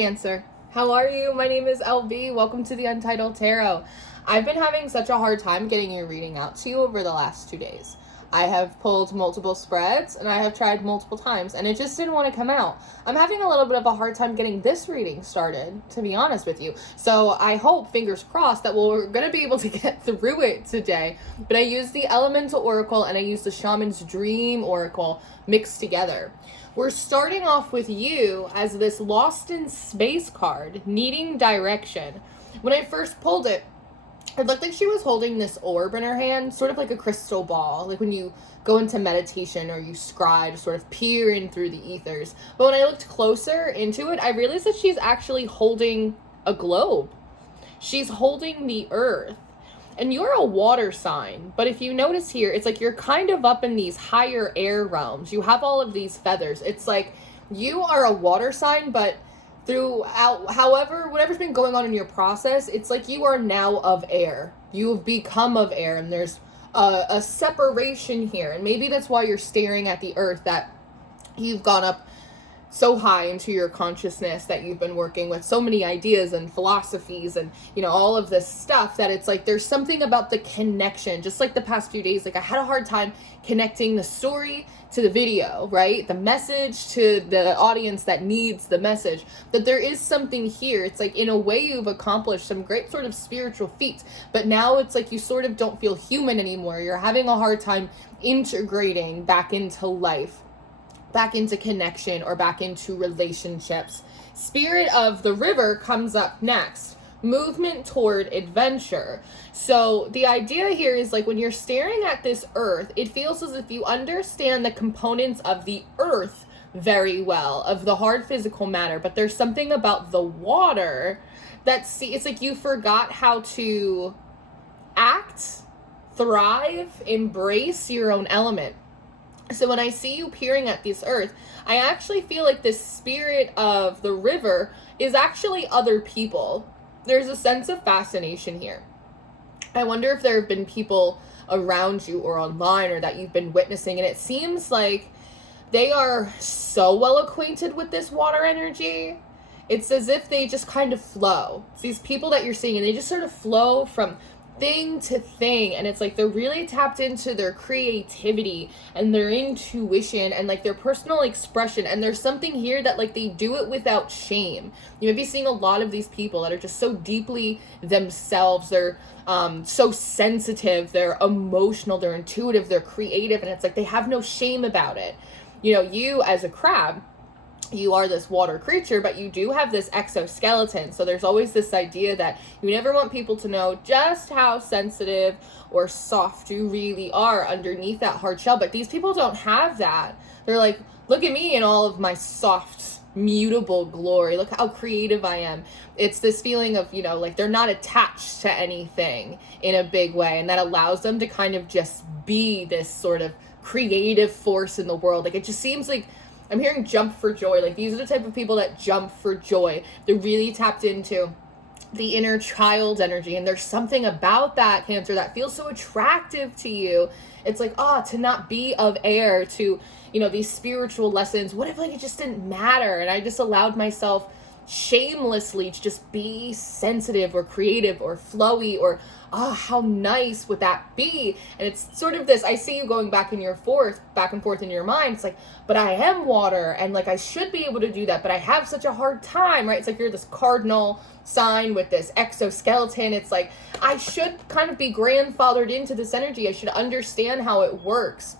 Cancer. How are you? My name is LB. Welcome to the Untitled Tarot. I've been having such a hard time getting your reading out to you over the last 2 days. I have pulled multiple spreads and I have tried multiple times and it just didn't want to come out. I'm having a little bit of a hard time getting this reading started, to be honest with you. So I hope, fingers crossed, that we're going to be able to get through it today. But I used the Elemental Oracle and I used the Shaman's Dream Oracle mixed together. We're starting off with you as this Lost in Space card, needing direction. When I first pulled it, it looked like she was holding this orb in her hand, sort of like a crystal ball, like when you go into meditation or you scribe, sort of peering through the ethers. But when I looked closer into it, I realized that she's actually holding a globe. She's holding the earth. And you're a water sign, but if you notice here, it's like you're kind of up in these higher air realms. You have all of these feathers. It's like you are a water sign, but throughout, whatever's been going on in your process, it's like you are now of air. You've become of air, and there's a separation here. And maybe that's why you're staring at the earth, that you've gone up so high into your consciousness, that you've been working with so many ideas and philosophies and, you know, all of this stuff, that it's like there's something about the connection. Just like the past few days, like I had a hard time connecting the story to the video, right? The message to the audience that needs the message, that there is something here. It's like, in a way, you've accomplished some great sort of spiritual feats, but now it's like you sort of don't feel human anymore. You're having a hard time integrating back into life, back into connection, or back into relationships. Spirit of the River comes up next. Movement toward adventure. So the idea here is, like, when you're staring at this earth, it feels as if you understand the components of the earth very well, of the hard physical matter, but there's something about the water that, it's like you forgot how to act, thrive, embrace your own element. So when I see you peering at this earth, I actually feel like this spirit of the river is actually other people. There's a sense of fascination here. I wonder if there have been people around you or online or that you've been witnessing, and it seems like they are so well acquainted with this water energy. It's as if they just kind of flow. It's these people that you're seeing, and they just sort of flow from thing to thing, and it's like they're really tapped into their creativity and their intuition and like their personal expression, and there's something here that like they do it without shame. You may be seeing a lot of these people that are just so deeply themselves. They're so sensitive, they're emotional, they're intuitive, they're creative, and it's like they have no shame about it. You know, you as a crab, you are this water creature, but you do have this exoskeleton. So there's always this idea that you never want people to know just how sensitive or soft you really are underneath that hard shell. But these people don't have that. They're like, look at me in all of my soft, mutable glory. Look how creative I am. It's this feeling of, you know, like they're not attached to anything in a big way. And that allows them to kind of just be this sort of creative force in the world. Like, it just seems like I'm hearing jump for joy. Like, these are the type of people that jump for joy. They're really tapped into the inner child energy. And there's something about that, Cancer, that feels so attractive to you. It's like, to not be of air, to, you know, these spiritual lessons. What if, like, it just didn't matter? And I just allowed myself shamelessly to just be sensitive or creative or flowy, or how nice would that be? And it's sort of this, I see you going back and forth in your mind. It's like, but I am water, and like I should be able to do that, but I have such a hard time, right? It's like you're this cardinal sign with this exoskeleton. It's like I should kind of be grandfathered into this energy. I should understand how it works,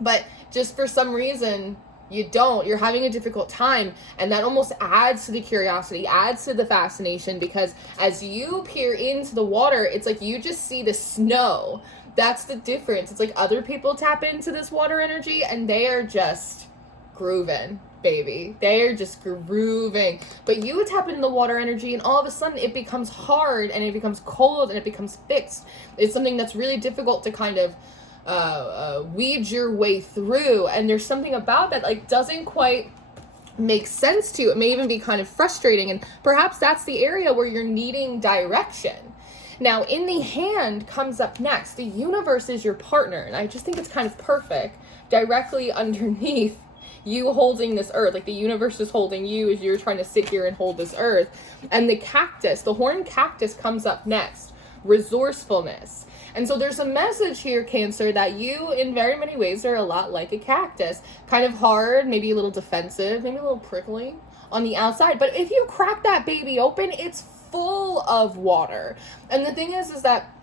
but just for some reason you don't. You're having a difficult time, and that almost adds to the curiosity, adds to the fascination, because as you peer into the water, it's like you just see the snow. That's the difference. It's like other people tap into this water energy and they are just grooving, baby. They are just grooving. But you tap into the water energy, and all of a sudden it becomes hard, and it becomes cold, and it becomes fixed. It's something that's really difficult to kind of weed your way through, and there's something about that like doesn't quite make sense to you. It may even be kind of frustrating, and perhaps that's the area where you're needing direction. Now, in the hand comes up next. The universe is your partner, and I just think it's kind of perfect. Directly underneath you holding this earth, like the universe is holding you as you're trying to sit here and hold this earth. And the cactus, the horned cactus, comes up next. Resourcefulness. And so there's a message here, Cancer, that you in very many ways are a lot like a cactus. Kind of hard, maybe a little defensive, maybe a little prickly on the outside. But if you crack that baby open, it's full of water. And the thing is that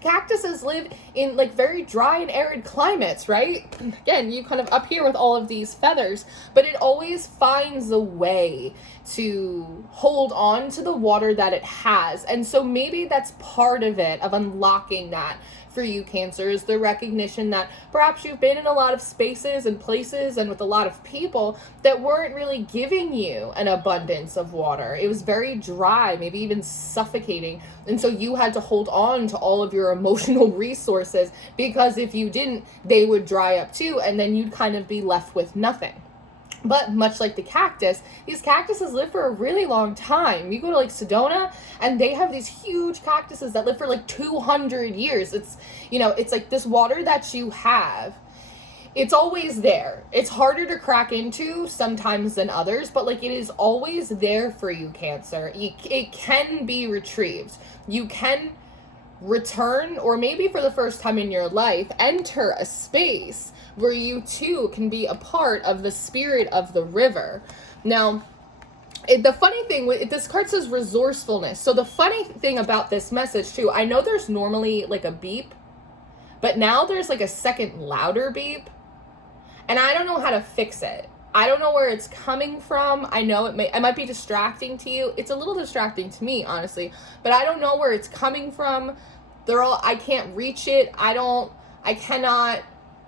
cactuses live in like very dry and arid climates, right? Again, you kind of up here with all of these feathers, but it always finds a way to hold on to the water that it has. And so maybe that's part of it, of unlocking that for you, Cancer, is the recognition that perhaps you've been in a lot of spaces and places and with a lot of people that weren't really giving you an abundance of water. It was very dry, maybe even suffocating. And so you had to hold on to all of your emotional resources, because if you didn't, they would dry up too, and then you'd kind of be left with nothing. But much like the cactus, these cactuses live for a really long time. You go to like Sedona and they have these huge cactuses that live for like 200 years. It's, you know, it's like this water that you have, it's always there. It's harder to crack into sometimes than others, but like it is always there for you, Cancer. It can be retrieved. You can return, or maybe for the first time in your life, enter a space where you too can be a part of the spirit of the river. Now, the funny thing with this card says resourcefulness. So the funny thing about this message too, I know there's normally like a beep, but now there's like a second louder beep, and I don't know how to fix it. I don't know where it's coming from. I know it might be distracting to you. It's a little distracting to me, honestly, but I don't know where it's coming from. I can't reach it. I cannot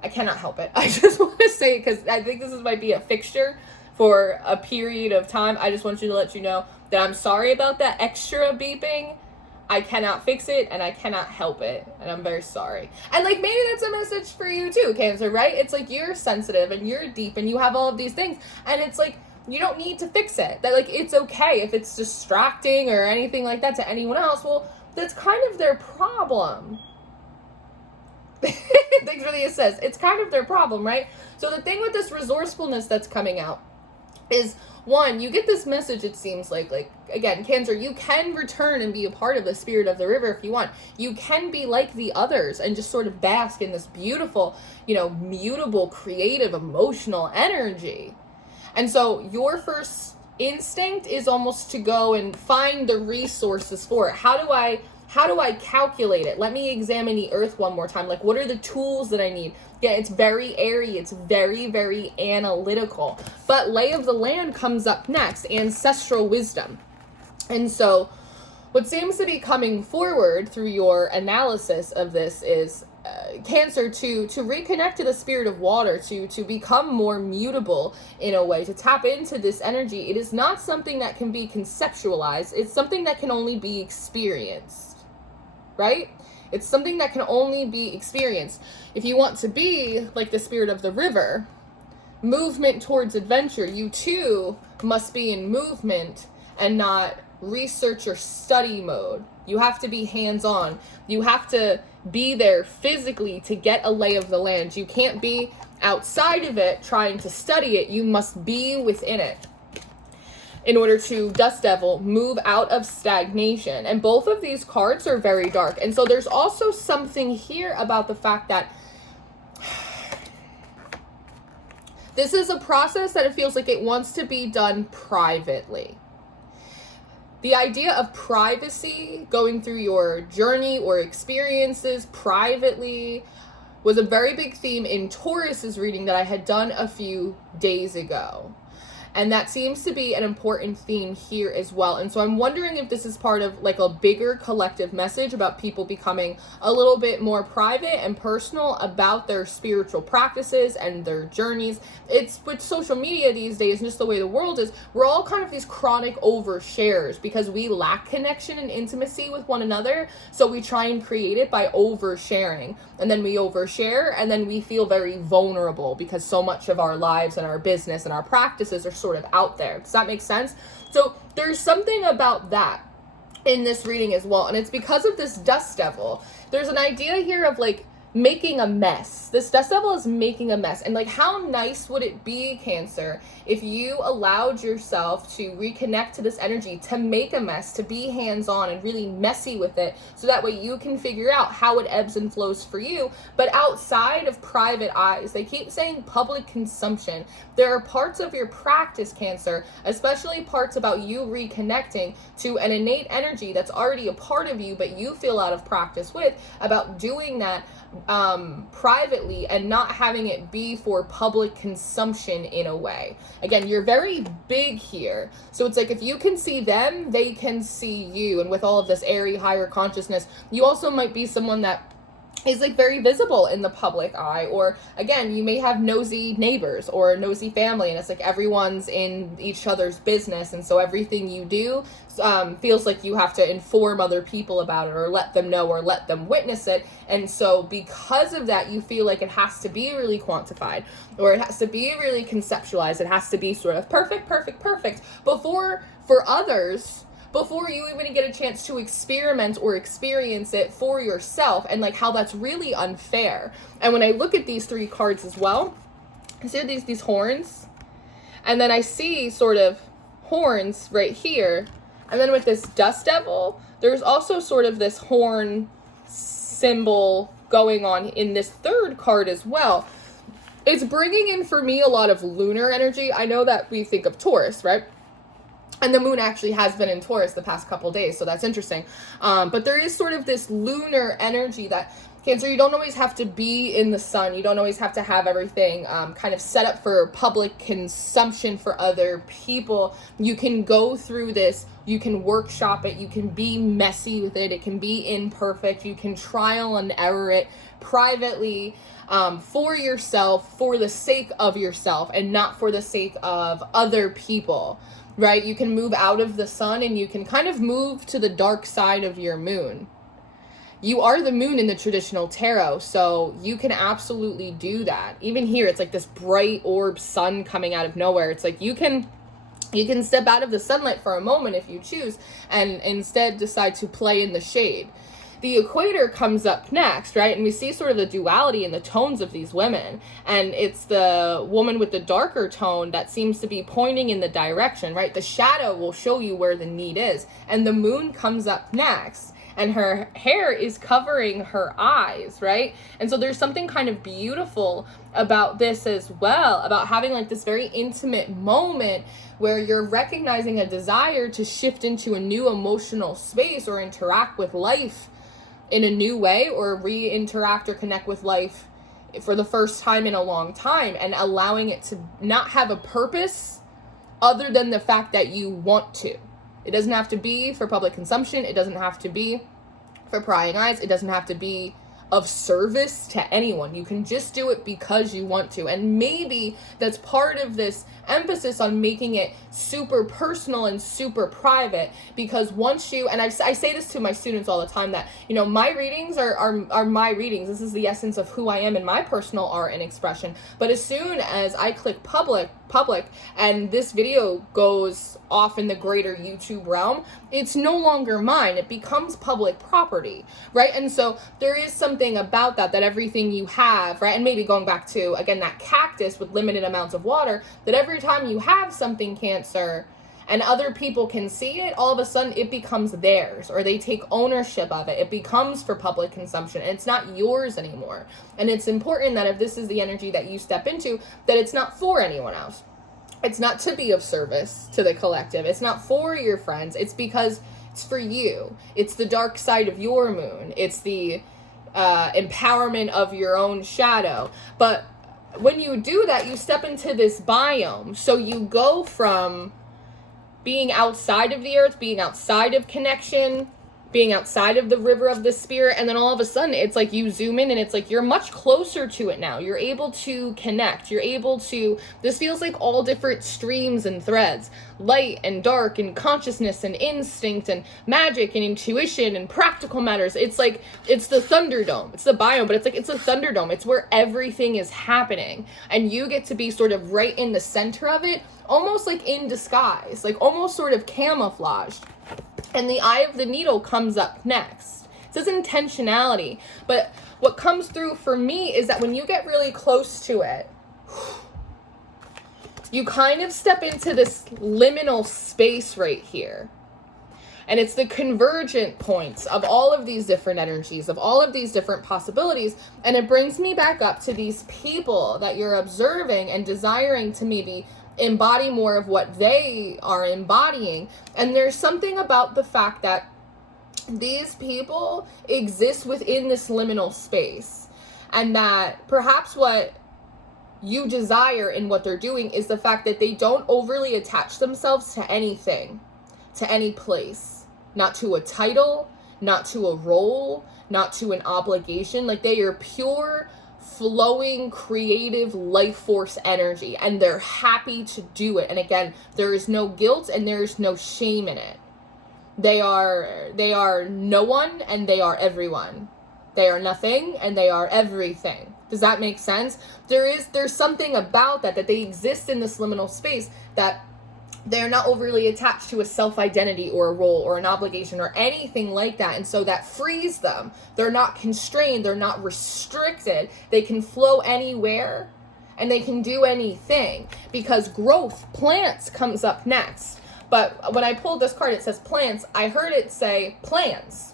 help it. I just want to say it because I think this might be a fixture for a period of time. I just want you to let you know that I'm sorry about that extra beeping. I cannot fix it and I cannot help it. And I'm very sorry. And like maybe that's a message for you too, Cancer, right? It's like you're sensitive and you're deep and you have all of these things. And it's like you don't need to fix it. That like it's okay if it's distracting or anything like that to anyone else. Well, that's kind of their problem. Thanks for the assist. It's kind of their problem, right? So the thing with this resourcefulness that's coming out is, one, you get this message, it seems like again, Cancer, you can return and be a part of the spirit of the river if you want. You can be like the others and just sort of bask in this beautiful, you know, mutable, creative, emotional energy. And so your first instinct is almost to go and find the resources for it. How do I calculate it? Let me examine the earth one more time. Like, what are the tools that I need? Yeah, it's very airy. It's very, very analytical. But lay of the land comes up next, ancestral wisdom. And so what seems to be coming forward through your analysis of this is Cancer, to reconnect to the spirit of water, to become more mutable in a way, to tap into this energy. It is not something that can be conceptualized. It's something that can only be experienced, right? It's something that can only be experienced. If you want to be like the spirit of the river, movement towards adventure, you too must be in movement and not research or study mode. You have to be hands-on. You have to be there physically to get a lay of the land. You can't be outside of it trying to study it. You must be within it in order to, Dust Devil, move out of stagnation. And both of these cards are very dark. And so there's also something here about the fact that this is a process that it feels like it wants to be done privately. The idea of privacy, going through your journey or experiences privately, was a very big theme in Taurus's reading that I had done a few days ago. And that seems to be an important theme here as well. And so I'm wondering if this is part of like a bigger collective message about people becoming a little bit more private and personal about their spiritual practices and their journeys. It's with social media these days, and just the way the world is, we're all kind of these chronic overshares because we lack connection and intimacy with one another. So we try and create it by oversharing. And then we overshare, and then we feel very vulnerable because so much of our lives and our business and our practices are sort of out there. Does that make sense? So there's something about that in this reading as well. And it's because of this Dust Devil. There's an idea here of like making a mess. This dust devil is making a mess. And like, how nice would it be, Cancer, if you allowed yourself to reconnect to this energy, to make a mess, to be hands-on and really messy with it, so that way you can figure out how it ebbs and flows for you, but outside of private eyes. They keep saying public consumption. There are parts of your practice, Cancer, especially parts about you reconnecting to an innate energy that's already a part of you, but you feel out of practice with, about doing that privately and not having it be for public consumption in a way. Again, you're very big here. So it's like, if you can see them, they can see you. And with all of this airy higher consciousness, you also might be someone that is like very visible in the public eye. Or again, you may have nosy neighbors or nosy family, and it's like everyone's in each other's business, and so everything you do feels like you have to inform other people about it, or let them know, or let them witness it. And so because of that, you feel like it has to be really quantified, or it has to be really conceptualized. It has to be sort of perfect before, for others, before you even get a chance to experiment or experience it for yourself, and like how that's really unfair. And when I look at these 3 cards as well, I see these horns, and then I see sort of horns right here, and then with this dust devil, there's also sort of this horn symbol going on in this 3rd card as well. It's bringing in for me a lot of lunar energy. I know that we think of Taurus, right? And the moon actually has been in Taurus the past couple days, so that's interesting. But there is sort of this lunar energy that, Cancer, you don't always have to be in the sun. You don't always have to have everything kind of set up for public consumption for other people. You can go through this. You can workshop it. You can be messy with it. It can be imperfect. You can trial and error it privately, for yourself, for the sake of yourself, and not for the sake of other people. Right? You can move out of the sun, and you can kind of move to the dark side of your moon. You are the moon in the traditional tarot, so you can absolutely do that. Even here, it's like this bright orb sun coming out of nowhere. It's like you can step out of the sunlight for a moment if you choose, and instead decide to play in the shade. The equator comes up next, right? And we see sort of the duality in the tones of these women. And it's the woman with the darker tone that seems to be pointing in the direction, right? The shadow will show you where the need is. And the moon comes up next, and her hair is covering her eyes, right? And so there's something kind of beautiful about this as well, about having like this very intimate moment where you're recognizing a desire to shift into a new emotional space, or interact with life in a new way, or re-interact or connect with life for the first time in a long time, and allowing it to not have a purpose other than the fact that you want to. It doesn't have to be for public consumption. It doesn't have to be for prying eyes. It doesn't have to be of service to anyone. You can just do it because you want to. And maybe that's part of this emphasis on making it super personal and super private, because once you, and I say this to my students all the time, that, you know, my readings are my readings. This is the essence of who I am in my personal art and expression. But as soon as I click public, and this video goes off in the greater YouTube realm, it's no longer mine. It becomes public property, right? And so there is something about that everything you have, right? And maybe going back to, again, that cactus with limited amounts of water, that every time you have something, Cancer, and other people can see it, all of a sudden it becomes theirs, or they take ownership of it. It becomes for public consumption, and it's not yours anymore. And it's important that if this is the energy that you step into, that it's not for anyone else. It's not to be of service to the collective. It's not for your friends. It's because it's for you. It's the dark side of your moon. It's the empowerment of your own shadow. But when you do that, you step into this biome. So you go from being outside of the earth, being outside of connection, being outside of the river of the spirit, and then all of a sudden it's like you zoom in, and it's like you're much closer to it now. You're able to connect. You're able to, this feels like all different streams and threads, light and dark and consciousness and instinct and magic and intuition and practical matters. It's like, it's the Thunderdome. It's the biome, but it's like, it's a Thunderdome. It's where everything is happening, and you get to be sort of right in the center of it, almost like in disguise, like almost sort of camouflaged. And the eye of the needle comes up next. It says intentionality. But what comes through for me is that when you get really close to it, you kind of step into this liminal space right here. And it's the convergent points of all of these different energies, of all of these different possibilities. And it brings me back up to these people that you're observing and desiring to maybe embody more of what they are embodying. And there's something about the fact that these people exist within this liminal space. And that perhaps what you desire in what they're doing is the fact that they don't overly attach themselves to anything, to any place, not to a title, not to a role, not to an obligation. Like, they are pure, flowing, creative life force energy, and they're happy to do it. And again, there is no guilt and there is no shame in it. They are no one and they are everyone. They are nothing and they are everything. Does that make sense? There's something about that they exist in this liminal space, that they're not overly attached to a self-identity or a role or an obligation or anything like that. And so that frees them. They're not constrained. They're not restricted. They can flow anywhere and they can do anything, because growth, plants, comes up next. But when I pulled this card, it says plants. I heard it say plans.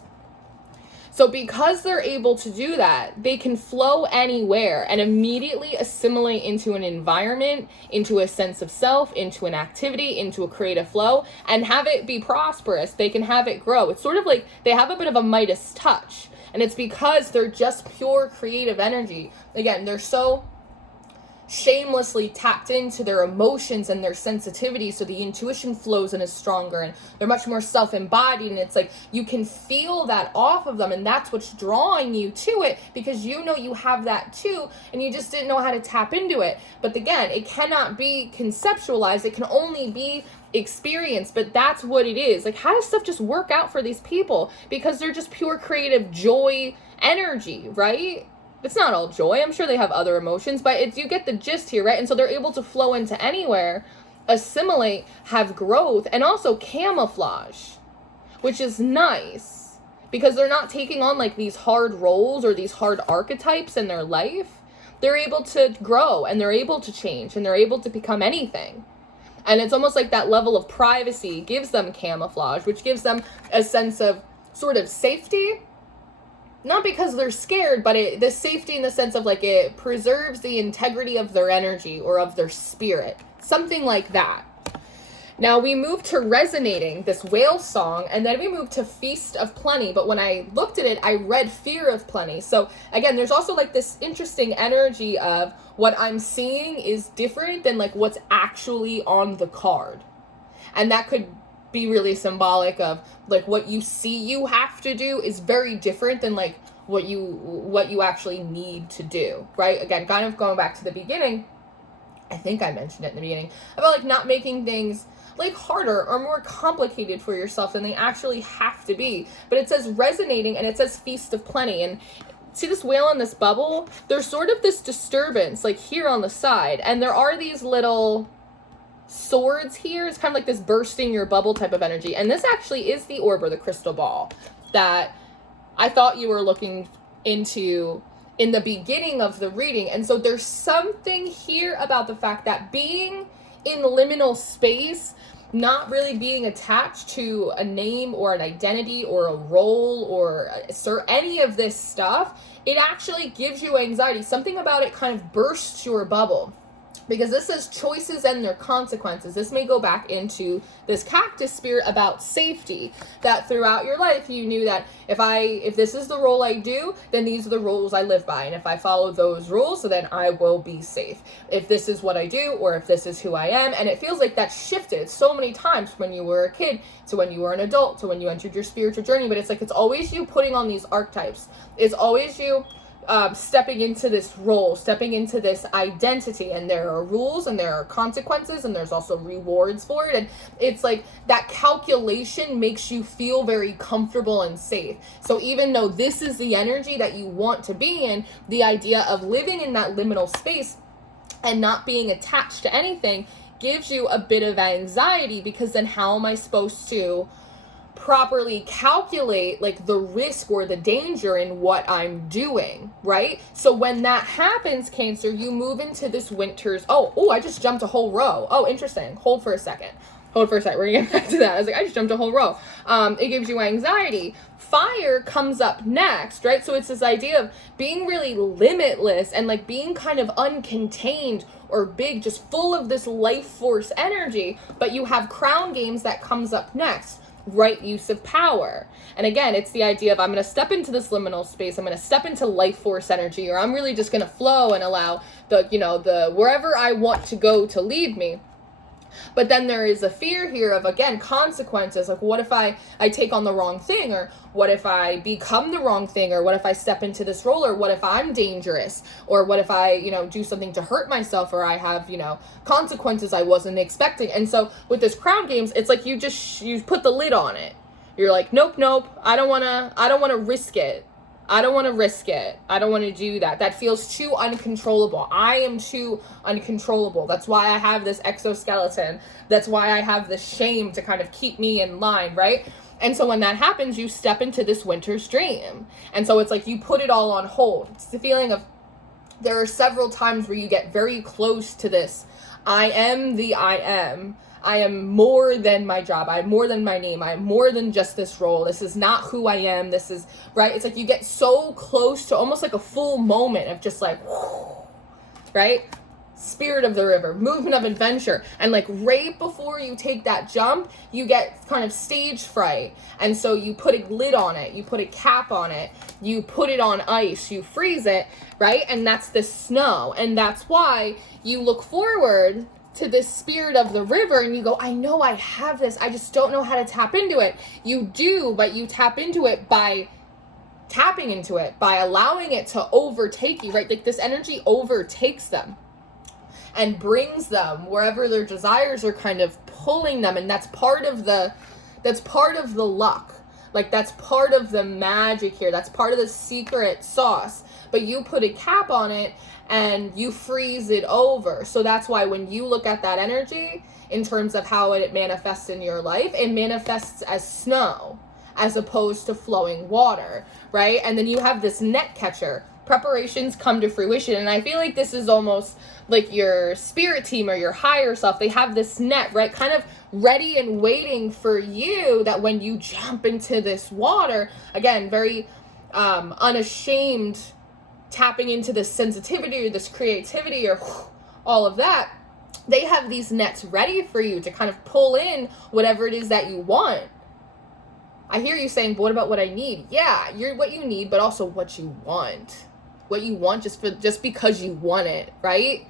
So because they're able to do that, they can flow anywhere and immediately assimilate into an environment, into a sense of self, into an activity, into a creative flow, and have it be prosperous. They can have it grow. It's sort of like they have a bit of a Midas touch. And it's because they're just pure creative energy. Again, they're so shamelessly tapped into their emotions and their sensitivity, so the intuition flows and is stronger, and they're much more self-embodied, and it's like you can feel that off of them, and that's what's drawing you to it, because you know you have that too, and you just didn't know how to tap into it. But again, it cannot be conceptualized. It can only be experience. But that's what it is. Like, how does stuff just work out for these people? Because they're just pure creative joy energy, right? It's not all joy. I'm sure they have other emotions, but it's, you get the gist here, right? And so they're able to flow into anywhere, assimilate, have growth, and also camouflage, which is nice, because they're not taking on like these hard roles or these hard archetypes in their life. They're able to grow, and they're able to change, and they're able to become anything. And it's almost like that level of privacy gives them camouflage, which gives them a sense of sort of safety. Not because they're scared, but the safety in the sense of like it preserves the integrity of their energy or of their spirit. Something like that. Now we move to resonating, this whale song, and then we move to feast of plenty. But when I looked at it, I read fear of plenty. So again, there's also like this interesting energy of what I'm seeing is different than like what's actually on the card. And that could be really symbolic of like what you see you have to do is very different than like what you actually need to do, right? Again, kind of going back to the beginning, I think I mentioned it in the beginning, about like not making things like harder or more complicated for yourself than they actually have to be. But it says resonating, and it says feast of plenty. And see this whale in this bubble? There's sort of this disturbance like here on the side, and there are these little swords here. It's kind of like this bursting your bubble type of energy. And this actually is the orb or the crystal ball that I thought you were looking into in the beginning of the reading. And so there's something here about the fact that being in liminal space, not really being attached to a name or an identity or a role or any of this stuff, it actually gives you anxiety. Something about it kind of bursts your bubble. Because this says choices and their consequences. This may go back into this cactus spirit about safety. That throughout your life, you knew that if this is the role I do, then these are the rules I live by. And if I follow those rules, so then I will be safe. If this is what I do, or if this is who I am. And it feels like that shifted so many times when you were a kid, to when you were an adult, to when you entered your spiritual journey. But it's like, it's always you putting on these archetypes. It's always you stepping into this role, stepping into this identity, and there are rules and there are consequences and there's also rewards for it. And it's like that calculation makes you feel very comfortable and safe. So even though this is the energy that you want to be in, the idea of living in that liminal space and not being attached to anything gives you a bit of anxiety, because then how am I supposed to properly calculate like the risk or the danger in what I'm doing, right? So when that happens, Cancer, you move into this winter's, I just jumped a whole row. Oh, interesting. Hold for a second. We're gonna get back to that. I was like, I just jumped a whole row. It gives you anxiety. Fire comes up next, right? So it's this idea of being really limitless and like being kind of uncontained or big, just full of this life force energy. But you have crown games that comes up next. Right use of power. And again, it's the idea of I'm going to step into this liminal space. I'm going to step into life force energy, or I'm really just going to flow and allow the wherever I want to go to lead me. But then there is a fear here of, again, consequences. Like, what if I take on the wrong thing? Or what if I become the wrong thing? Or what if I step into this role? Or what if I'm dangerous? Or what if I, do something to hurt myself? Or I have, consequences I wasn't expecting. And so with this crown games, it's like you put the lid on it. You're like, nope. I don't want to risk it. I don't want to risk it. I don't want to do that. That feels too uncontrollable. I am too uncontrollable. That's why I have this exoskeleton. That's why I have this shame to kind of keep me in line, right? And so when that happens, you step into this winter's dream. And so it's like you put it all on hold. It's the feeling of, there are several times where you get very close to this. I am the I am. I am more than my job. I am more than my name. I am more than just this role. This is not who I am. This is, right? It's like you get so close to almost like a full moment of just like, right? Spirit of the river, movement of adventure. And like right before you take that jump, you get kind of stage fright. And so you put a lid on it. You put a cap on it. You put it on ice. You freeze it, right? And that's the snow. And that's why you look forward to this spirit of the river and you go, I know I have this. I just don't know how to tap into it. You do, but you tap into it by tapping into it, by allowing it to overtake you, right? Like this energy overtakes them and brings them wherever their desires are kind of pulling them. And that's part of the luck. Like that's part of the magic here. That's part of the secret sauce. But you put a cap on it and you freeze it over. So that's why when you look at that energy in terms of how it manifests in your life, it manifests as snow as opposed to flowing water, right? And then you have this net catcher. Preparations come to fruition. And I feel like this is almost like your spirit team or your higher self. They have this net, right? Kind of ready and waiting for you, that when you jump into this water, again, very unashamed, tapping into this sensitivity or this creativity or all of that, they have these nets ready for you to kind of pull in whatever it is that you want. I hear you saying, but what about what I need? Yeah, you're what you need, but also what you want. What you want just because you want it, right?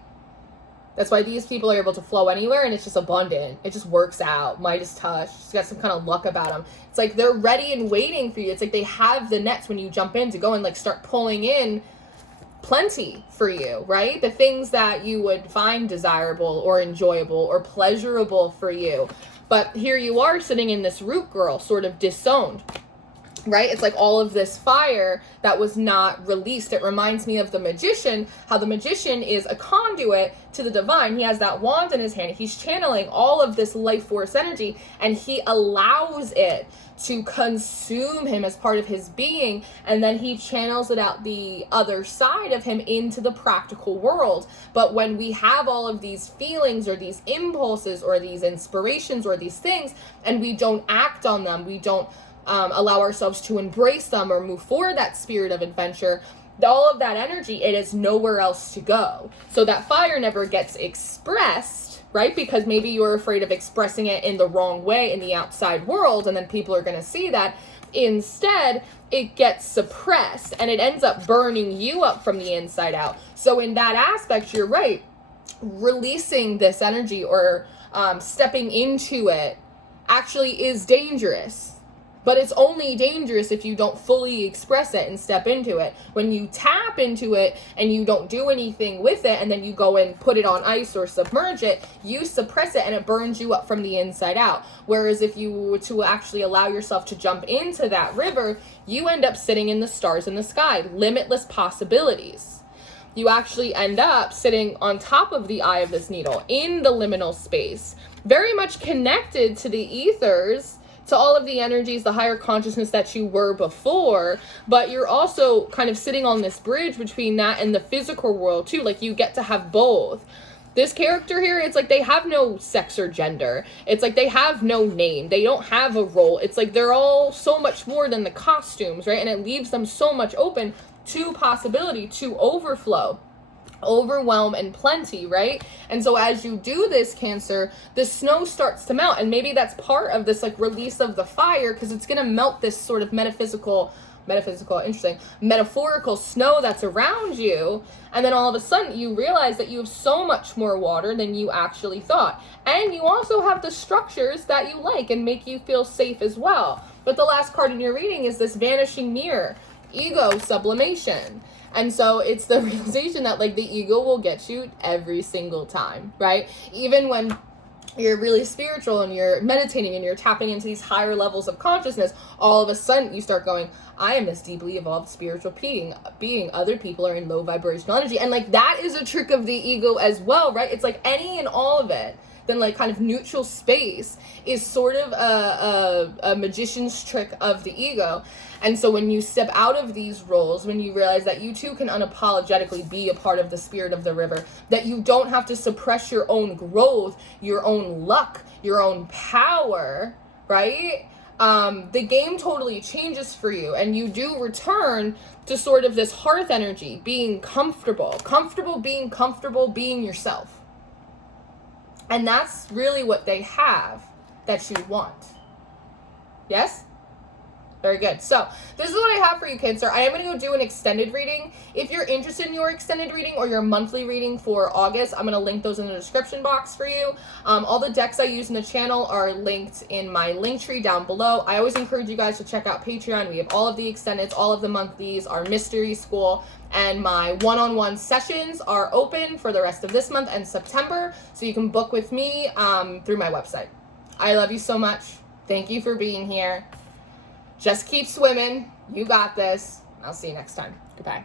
That's why these people are able to flow anywhere, and it's just abundant. It just works out. Midas touch. Just got some kind of luck about them. It's like they're ready and waiting for you. It's like they have the nets when you jump in to go and like start pulling in plenty for you, right? The things that you would find desirable or enjoyable or pleasurable for you. But here you are sitting in this root girl, sort of disowned, right? It's like all of this fire that was not released. It reminds me of the magician, how the magician is a conduit to the divine. He has that wand in his hand. He's channeling all of this life force energy, and he allows it to consume him as part of his being, and then he channels it out the other side of him into the practical world. But when we have all of these feelings or these impulses or these inspirations or these things, and we don't act on them, we don't allow ourselves to embrace them or move forward that spirit of adventure, all of that energy, it is nowhere else to go. So that fire never gets expressed, right? Because maybe you're afraid of expressing it in the wrong way in the outside world, and then people are going to see that. Instead, it gets suppressed and it ends up burning you up from the inside out. So in that aspect, you're right. Releasing this energy or stepping into it actually is dangerous. But it's only dangerous if you don't fully express it and step into it. When you tap into it and you don't do anything with it, and then you go and put it on ice or submerge it, you suppress it and it burns you up from the inside out. Whereas if you were to actually allow yourself to jump into that river, you end up sitting in the stars in the sky, limitless possibilities. You actually end up sitting on top of the eye of this needle in the liminal space, very much connected to the ethers, to all of the energies, the higher consciousness that you were before, but you're also kind of sitting on this bridge between that and the physical world too. Like, you get to have both. This character here, it's like they have no sex or gender. It's like they have no name. They don't have a role. It's like they're all so much more than the costumes, right? And it leaves them so much open to possibility, to overflow, overwhelm, and plenty, right? And so as you do this, Cancer, the snow starts to melt, and maybe that's part of this like release of the fire, because it's going to melt this sort of metaphorical snow that's around you, and then all of a sudden you realize that you have so much more water than you actually thought, and you also have the structures that you like and make you feel safe as well. But the last card in your reading is this vanishing mirror, ego, sublimation. And so it's the realization that like the ego will get you every single time, right? Even when you're really spiritual and you're meditating and you're tapping into these higher levels of consciousness, all of a sudden you start going, I am this deeply evolved spiritual being. Other people are in low vibrational energy. And like that is a trick of the ego as well, right? It's like any and all of it, then like kind of neutral space is sort of a magician's trick of the ego. And so when you step out of these roles, when you realize that you too can unapologetically be a part of the spirit of the river, that you don't have to suppress your own growth, your own luck, your own power, right? The game totally changes for you, and you do return to sort of this hearth energy, being comfortable being yourself. And that's really what they have that you want. Yes? Very good. So this is what I have for you, Cancer. I am going to go do an extended reading. If you're interested in your extended reading or your monthly reading for August, I'm going to link those in the description box for you. All the decks I use in the channel are linked in my link tree down below. I always encourage you guys to check out Patreon. We have all of the extendeds, all of the monthlies, our mystery school, and my one-on-one sessions are open for the rest of this month and September. So you can book with me through my website. I love you so much. Thank you for being here. Just keep swimming. You got this. I'll see you next time. Goodbye.